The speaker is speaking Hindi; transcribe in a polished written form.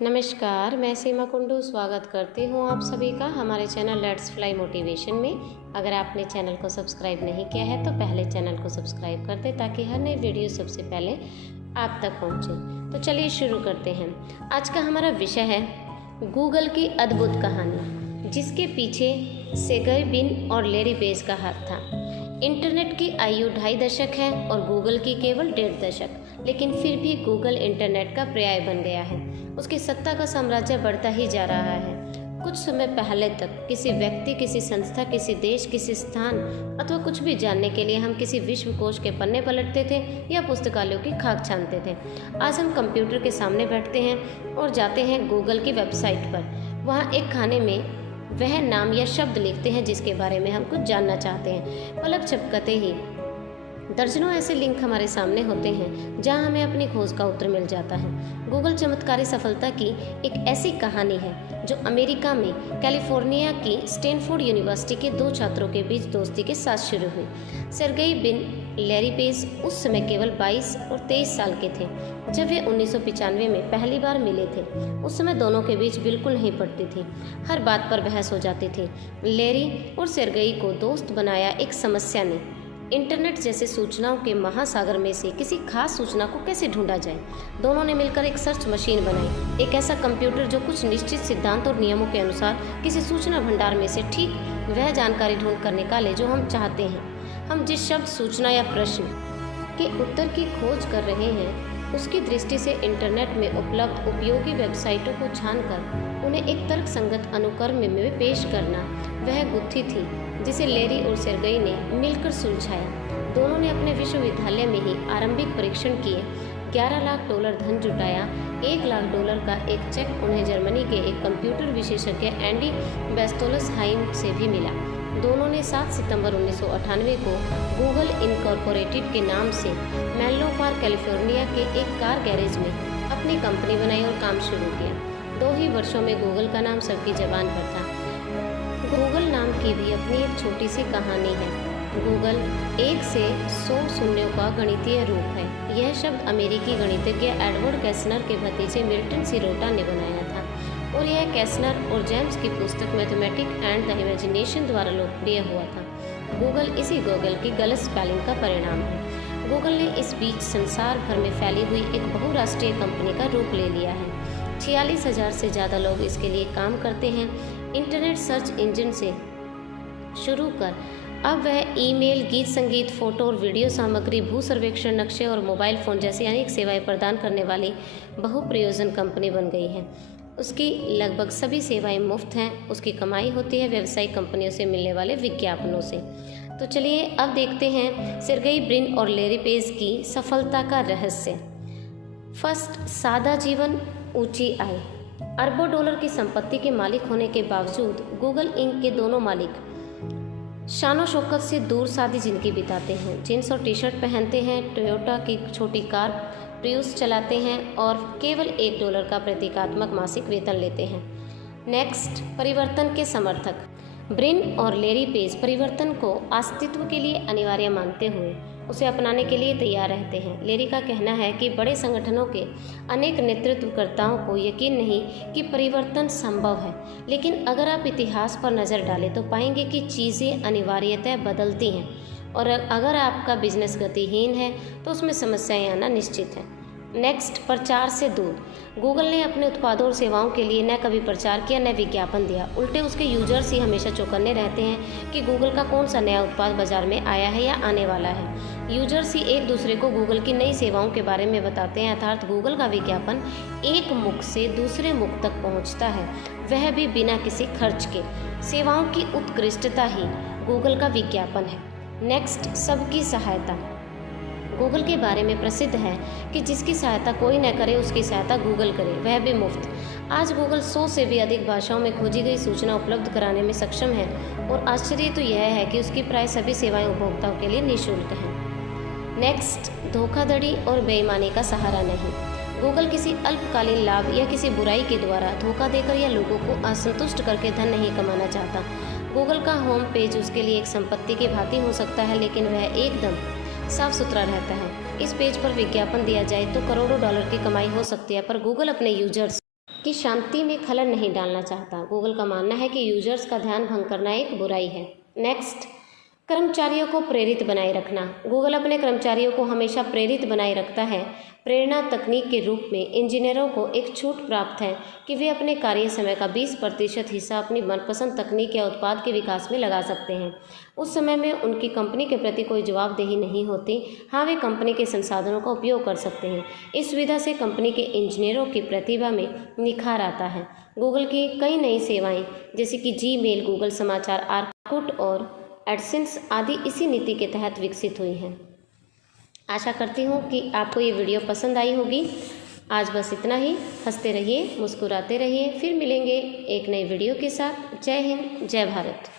नमस्कार, मैं सीमा कुंडू स्वागत करती हूँ आप सभी का हमारे चैनल लेट्स फ्लाई मोटिवेशन में। अगर आपने चैनल को सब्सक्राइब नहीं किया है तो पहले चैनल को सब्सक्राइब कर दें ताकि हर नई वीडियो सबसे पहले आप तक पहुँचे। तो चलिए शुरू करते हैं। आज का हमारा विषय है गूगल की अद्भुत कहानी, जिसके पीछे सेर्गेई ब्रिन और लैरी पेज का हाथ था। इंटरनेट की आयु 2.5 दशक है और गूगल की केवल 1.5 दशक, लेकिन फिर भी गूगल इंटरनेट का पर्याय बन गया है। उसकी सत्ता का साम्राज्य बढ़ता ही जा रहा है। कुछ समय पहले तक किसी व्यक्ति, किसी संस्था, किसी देश, किसी स्थान अथवा कुछ भी जानने के लिए हम किसी विश्वकोश के पन्ने पलटते थे या पुस्तकालयों की खाक छानते थे। आज हम कंप्यूटर के सामने बैठते हैं और जाते हैं गूगल की वेबसाइट पर। वहाँ एक खाने में वह नाम या शब्द लिखते हैं जिसके बारे में हम कुछ जानना चाहते हैं। पलक झपकते ही दर्जनों ऐसे लिंक हमारे सामने होते हैं जहां हमें अपनी खोज का उत्तर मिल जाता है। गूगल चमत्कारी सफलता की एक ऐसी कहानी है जो अमेरिका में कैलिफोर्निया की स्टैनफोर्ड यूनिवर्सिटी के 2 छात्रों के बीच दोस्ती के साथ शुरू हुई। सेर्गेई ब्रिन, लैरी पेज उस समय केवल 22 और 23 साल के थे जब वे 1995 में पहली बार मिले थे। उस समय दोनों के बीच बिल्कुल नहीं पड़ती थी, हर बात पर बहस हो जाती थी। लैरी और सेर्गेई को दोस्त बनाया एक समस्या ने। इंटरनेट जैसे सूचनाओं के महासागर में से किसी खास सूचना को कैसे ढूंढा जाए। दोनों ने मिलकर एक सर्च मशीन बनाई, एक ऐसा कंप्यूटर जो कुछ निश्चित सिद्धांत और नियमों के अनुसार किसी सूचना भंडार में से ठीक वह जानकारी ढूंढ कर निकाले जो हम चाहते हैं। हम जिस शब्द, सूचना या प्रश्न के उत्तर की खोज कर रहे हैं उसकी दृष्टि से इंटरनेट में उपलब्ध उपयोगी वेबसाइटों को छानकर उन्हें एक तर्क संगत अनुक्रम में पेश करना वह गुत्थी थी जिसे लैरी और सेर्गेई ने मिलकर सुलझाया। दोनों ने अपने विश्वविद्यालय में ही आरंभिक परीक्षण किए। $11 लाख धन जुटाया। $1 लाख का एक चेक उन्हें जर्मनी के एक कंप्यूटर विशेषज्ञ एंडी वेस्टोल्सहाइम से भी मिला। दोनों ने 7 सितंबर 1998 को गूगल इनकॉर्पोरेटेड के नाम से मेनलो पार्क, कैलिफोर्निया के एक कार गैरेज में अपनी कंपनी बनाई और काम शुरू किया। 2 ही वर्षों में गूगल का नाम सबकी जबान पर था। गूगल नाम की भी अपनी एक छोटी सी कहानी है। गूगल 1 से 100 शून्यों का गणितीय रूप है। यह शब्द अमेरिकी गणितज्ञ एडवर्ड कैसनर के भतीजे मिल्टन सिरोटा ने बनाया था और यह कैसनर और जेम्स की पुस्तक मैथमेटिक्स एंड द इमेजिनेशन द्वारा लोकप्रिय हुआ था। गूगल इसी गूगल की गलत स्पेलिंग का परिणाम है। गूगल ने इस बीच संसार भर में फैली हुई एक बहुराष्ट्रीय कंपनी का रूप ले लिया है। 46,000 से ज़्यादा लोग इसके लिए काम करते हैं। इंटरनेट सर्च इंजन से शुरू कर अब वह ईमेल, गीत संगीत, फोटो और वीडियो सामग्री, भू सर्वेक्षण, नक्शे और मोबाइल फ़ोन जैसी अनेक सेवाएं प्रदान करने वाली बहुप्रयोजन कंपनी बन गई है। उसकी लगभग सभी सेवाएं मुफ्त हैं। उसकी कमाई होती है व्यावसायिक कंपनियों से मिलने वाले विज्ञापनों से। तो चलिए अब देखते हैं सेर्गेई ब्रिन और लैरी पेज की सफलता का रहस्य। फर्स्ट, सादा जीवन, ऊंची आय। अरबों डॉलर की संपत्ति के मालिक होने के बावजूद गूगल इंक के दोनों मालिक शानो शौकत से दूर सादी जिंदगी बिताते हैं। जींस और टी शर्ट पहनते हैं, टोयोटा की छोटी कार प्रियुस चलाते हैं और केवल $1 का प्रतीकात्मक मासिक वेतन लेते हैं। नेक्स्ट, परिवर्तन के समर्थक। ब्रिन और लैरी पेज परिवर्तन को अस्तित्व के लिए अनिवार्य मानते हुए उसे अपनाने के लिए तैयार रहते हैं। लैरी का कहना है कि बड़े संगठनों के अनेक नेतृत्वकर्ताओं को यकीन नहीं कि परिवर्तन संभव है, लेकिन अगर आप इतिहास पर नज़र डालें तो पाएंगे कि चीज़ें अनिवार्यतः बदलती हैं और अगर आपका बिजनेस गतिहीन है तो उसमें समस्याएं आना निश्चित है। नेक्स्ट, प्रचार से दूर। गूगल ने अपने उत्पादों और सेवाओं के लिए न कभी प्रचार किया न विज्ञापन दिया। उल्टे उसके यूजर्स ही हमेशा चौकन्ने रहते हैं कि गूगल का कौन सा नया उत्पाद बाजार में आया है या आने वाला है। यूजर्स ही एक दूसरे को गूगल की नई सेवाओं के बारे में बताते हैं, अर्थात गूगल का विज्ञापन एक मुख से दूसरे मुख तक पहुंचता है, वह भी बिना किसी खर्च के। सेवाओं की उत्कृष्टता ही गूगल का विज्ञापन है। नेक्स्ट, सबकी सहायता। गूगल के बारे में प्रसिद्ध है कि जिसकी सहायता कोई न करे उसकी सहायता गूगल करे, वह भी मुफ्त। आज गूगल 100 से भी अधिक भाषाओं में खोजी गई सूचना उपलब्ध कराने में सक्षम है और आश्चर्य तो यह है कि उसकी प्राय सभी सेवाएं उपभोक्ताओं के लिए निःशुल्क हैं। नेक्स्ट, धोखाधड़ी और बेईमानी का सहारा नहीं। गूगल किसी अल्पकालीन लाभ या किसी बुराई के द्वारा धोखा देकर या लोगों को असंतुष्ट करके धन नहीं कमाना चाहता। गूगल का होम पेज उसके लिए एक संपत्ति की भांति हो सकता है, लेकिन वह एकदम साफ सुथरा रहता है। इस पेज पर विज्ञापन दिया जाए तो करोड़ों डॉलर की कमाई हो सकती है, पर गूगल अपने यूजर्स की शांति में खलल नहीं डालना चाहता। गूगल का मानना है कि यूजर्स का ध्यान भंग करना एक बुराई है। नेक्स्ट, कर्मचारियों को प्रेरित बनाए रखना। गूगल अपने कर्मचारियों को हमेशा प्रेरित बनाए रखता है। प्रेरणा तकनीक के रूप में इंजीनियरों को एक छूट प्राप्त है कि वे अपने कार्य समय का 20% हिस्सा अपनी मनपसंद तकनीक या उत्पाद के विकास में लगा सकते हैं। उस समय में उनकी कंपनी के प्रति कोई जवाबदेही नहीं होती। हाँ, वे कंपनी के संसाधनों का उपयोग कर सकते हैं। इस सुविधा से कंपनी के इंजीनियरों की प्रतिभा में निखार आता है। गूगल की कई नई सेवाएँ जैसे कि जीमेल, गूगल समाचार, ऑर्कुट और एडसेंस आदि इसी नीति के तहत विकसित हुई हैं। आशा करती हूँ कि आपको ये वीडियो पसंद आई होगी। आज बस इतना ही। हंसते रहिए, मुस्कुराते रहिए। फिर मिलेंगे एक नई वीडियो के साथ। जय हिंद, जय भारत।